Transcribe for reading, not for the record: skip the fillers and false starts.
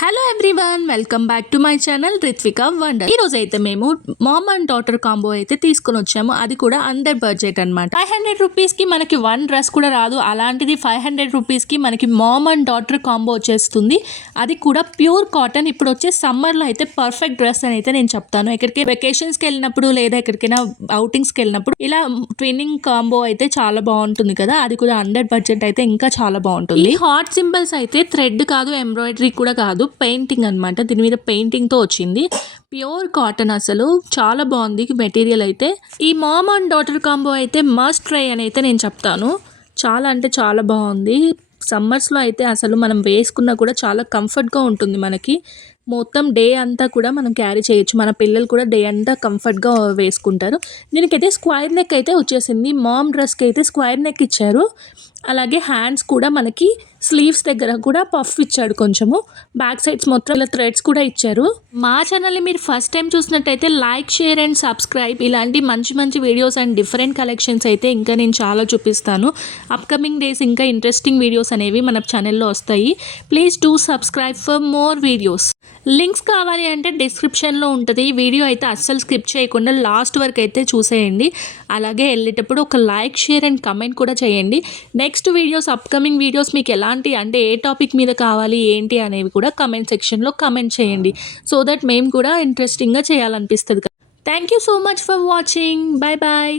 Hello everyone, welcome back to my channel Ritvika wonder. ఈ రోజు అయితే మేము మామ్ అండ్ డాటర్ కాంబో అయితే తీసుకుని వచ్చాము. అది కూడా అండర్ బడ్జెట్ అనమాట. 500 రూపీస్ కి మనకి వన్ డ్రెస్ కూడా రాదు. అలాంటిది 500 రూపీస్ కి మనకి మామ్ అండ్ డాటర్ కాంబో వచ్చేస్తుంది. అది కూడా ప్యూర్ కాటన్. ఇప్పుడు వచ్చే సమ్మర్ లో అయితే పర్ఫెక్ట్ డ్రెస్ అని అయితే నేను చెప్తాను. ఎక్కడికి వెకేషన్స్ కి వెళ్ళినప్పుడు లేదా ఎక్కడికైనా అవుటింగ్స్ కి వెళ్ళినప్పుడు ఇలా ట్విన్నింగ్ కాంబో అయితే చాలా బాగుంటుంది కదా. అది కూడా అండర్ బడ్జెట్ అయితే ఇంకా చాలా బాగుంటుంది. హార్ట్ సింబల్స్ అయితే థ్రెడ్ కాదు, ఎంబ్రాయిడరీ కూడా కాదు, పెయింటింగ్ అనమాట. దీని మీద పెయింటింగ్ తో వచ్చింది. ప్యూర్ కాటన్, అసలు చాలా బాగుంది మెటీరియల్ అయితే. ఈ మామ్ అండ్ డాటర్ కాంబో అయితే మస్ట్ ట్రై అని అయితే నేను చెప్తాను. చాలా అంటే చాలా బాగుంది. సమ్మర్స్లో అయితే అసలు మనం వేసుకున్నా కూడా చాలా కంఫర్ట్గా ఉంటుంది. మనకి మొత్తం డే అంతా కూడా మనం క్యారీ చేయొచ్చు. మన పిల్లలు కూడా డే అంతా కంఫర్ట్గా వేసుకుంటారు. దీనికైతే స్క్వైర్ నెక్ అయితే వచ్చేసింది. మామ్ డ్రెస్కి అయితే స్క్వైర్ నెక్ ఇచ్చారు. అలాగే హ్యాండ్స్ కూడా మనకి స్లీవ్స్ దగ్గర కూడా పఫ్ ఇచ్చాడు కొంచెము. బ్యాక్ సైడ్స్ మొత్తం ఇలా థ్రెడ్స్ కూడా ఇచ్చారు. మా ఛానల్ని మీరు ఫస్ట్ టైం చూసినట్టయితే లైక్, షేర్ అండ్ సబ్స్క్రైబ్. ఇలాంటి మంచి మంచి వీడియోస్ అండ్ డిఫరెంట్ కలెక్షన్స్ అయితే ఇంకా నేను చాలా చూపిస్తాను. అప్కమింగ్ డేస్ ఇంకా ఇంట్రెస్టింగ్ వీడియోస్ అనేవి మన ఛానల్లో వస్తాయి. Please do subscribe for more videos. Links కావాలి అంటే డిస్క్రిప్షన్లో ఉంటుంది. వీడియో అయితే అస్సలు స్కిప్ చేయకుండా లాస్ట్ వరకు అయితే చూసేయండి. అలాగే వెళ్ళేటప్పుడు ఒక లైక్, షేర్ అండ్ కమెంట్ కూడా చేయండి. నెక్స్ట్ వీడియోస్, అప్కమింగ్ వీడియోస్ మీకు ఎలాంటి అంటే ఏ టాపిక్ మీద కావాలి ఏంటి అనేవి కూడా కమెంట్ సెక్షన్లో కమెంట్ చేయండి. సో దట్ మేము కూడా ఇంట్రెస్టింగ్గా చేయాలనిపిస్తుంది. Thank you so much for watching. Bye bye.